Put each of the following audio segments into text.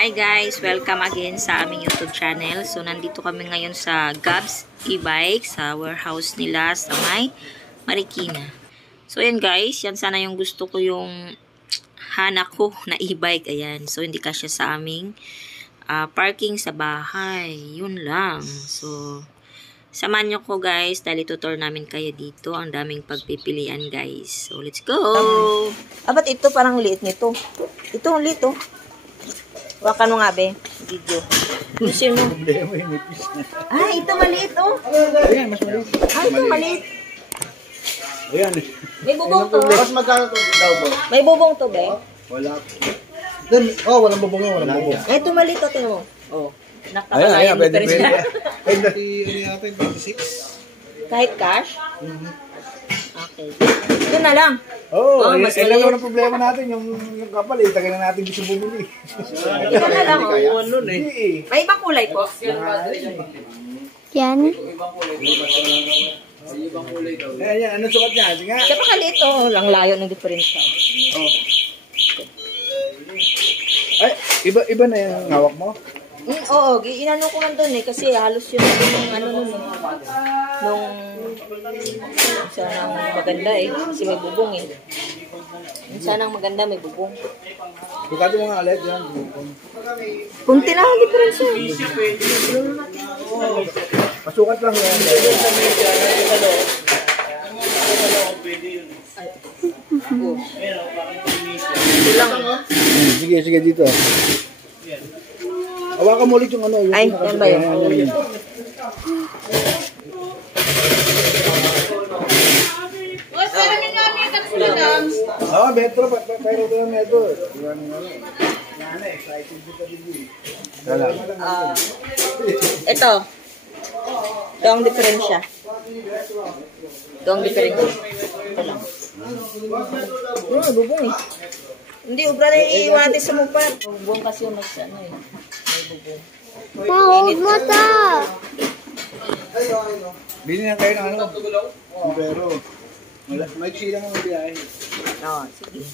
Hi guys! Welcome again sa aming YouTube channel. So, nandito kami ngayon sa Gabs e-bike sa warehouse nila sa may Marikina. So, yan guys. Yan sana yung gusto ko yung hanak ko na e-bike. Ayan. So, hindi kasya sa aming parking sa bahay. Yun lang. So, samahan nyo ko guys dahil itutur namin kayo dito. Ang daming pagpipilian guys. So, let's go! Ba't ito parang liit nito? Ito ang liit oh. Wakan mo nga be. Video. Lusin mo. Ito maliit oh. Ayan, mas maliit. Ito maliit. Ayan. May bubong to. Mas magkano to daw ba? May bubong to be. Wala. Walang bubong yan, walang bubong. Ito maliit oh, tingnan mo. Oh. Ayan, pwede. Pwede. Ano 26? Kahit cash? Okay. Yun na lang. Mas lang ang problema natin, yung kapal tagal na natin gusto bumili. Ito na lang oh. May ibang kulay po. Yan. Ayan, anong sukat niya? Sige nga. Siya pa kaliit oh. Lang layo ng diferensya. Ay, iba na yung hawak mo? Oo, inano ko man doon kasi halos yun yung ano nun nung sanang maganda kasi may bubong sanang maganda may bubong. Bukati mo nga ulit yan. Kunti lang ang diferensya. Pasukat lang yan. Sige dito. Hawakan mo ulit yung ano. Ay, yan ba yun? Metro. Pero ito yung metro. Excited dito din. Ito. Ito ang diferensya. Ito lang. Bubong Hindi, ubra na iiwan natin sa mukha. Bubong kasi yung mas ano may bubong. Mahod mo to. Bili na kayo ng ano. Pero may silang ang biyahe. Sige.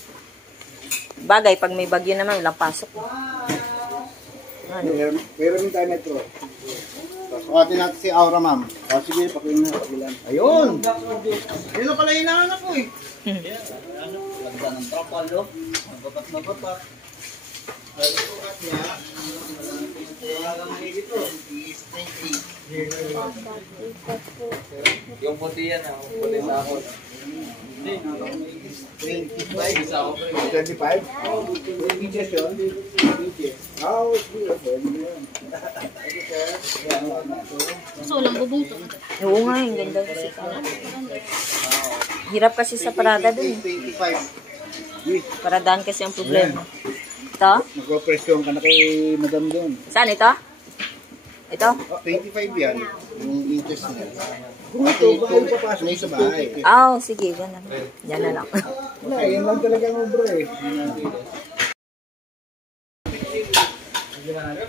Bagay, pag may bagyo naman, walang pasok. Meron din tayo metro. Sukatin natin si Aura, ma'am. Sige, pakiin na. Ayun! Ayun na pala hinahanap ko Lagda ng trapal, Nabatak. Sukat niya. Yung puti yan, puti sa ako. 25? 25? Inches yun? So, walang bubong to. Oo nga, yung ganda kasi. Hirap kasi sa parada dun. 25. Paradaan kasi ang problema. Ito? Magpapresyon ka na kay madam doon. Saan ito? Ito? 25 yan. Yung inches niya. Kung ito, bahay papasok na sa bahay. Sige. Yan na. Yan na lang. Wala, yan lang talaga ang obra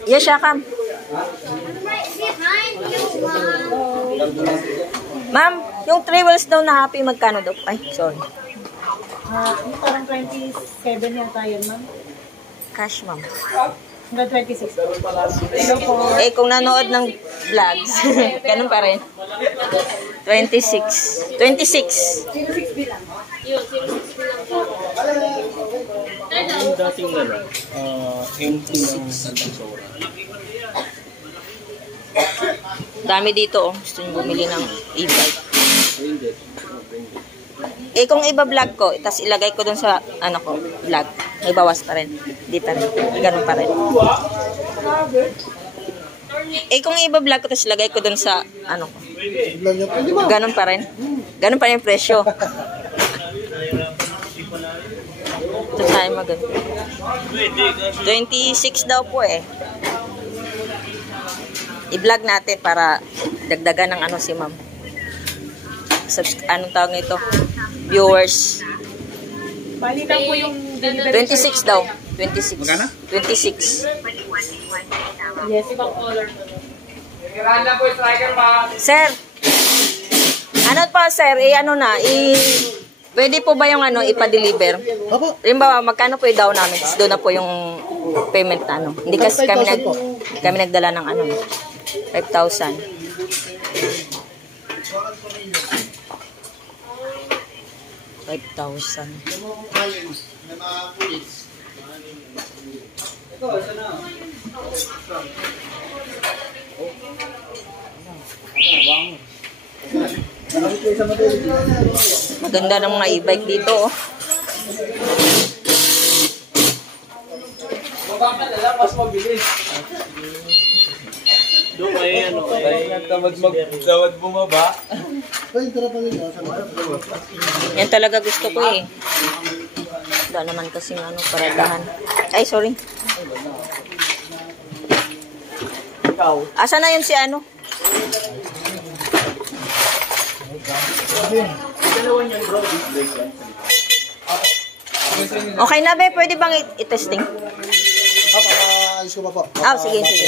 Yes, Shakam. Ma'am, yung 3 wheels daw na happy, magkano daw? Ay, sorry. Parang 27 yata yun, ma'am. Cash, ma'am. Hanggang 26. Kung nanood ng vlogs, ganun pa rin. 26. 26. 06 bilang. Yung dating na lang, empty ng Dami dito, Gusto nyo bumili ng e-bike. Kung iba-vlog ko, tapos ilagay ko dun sa, vlog, may bawas pa rin. Hindi pa rin. Ganun pa rin. Kung iba-vlog ko, tapos ilagay ko dun sa, ganun pa rin. Ganun pa rin yung presyo. Ito tayo maganda. 26 daw po I-vlog natin para dagdagan ng si ma'am. Anong tawag nito? Viewers. Balikan po yung 26 daw. 26. Magkano? 26. Yes, ibang color. Sir. Ano pa, sir? Pwede po ba yung ano, ipa-deliver? Opo. Halimbawa, magkano po yung down namin? Tapos doon na po yung payment na ano. Hindi kasi kami nagdala ng ano, 5,000. $5,000. Maganda ng mga e-bike dito, oh. Doon kayo ano, magdawad bumaba. Yan talaga gusto ko eh. Wala naman kasing ano, paradahan. Ay, sorry. Asa na yun si ano? Okay na ba? Pwede bang i-testing? Ayos ko pa po. Ah, sige, sige.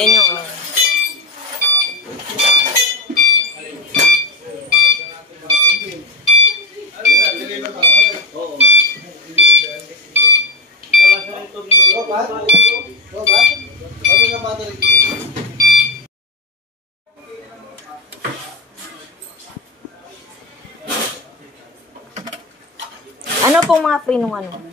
Yan yung ano. Ano pong mga free nung ano?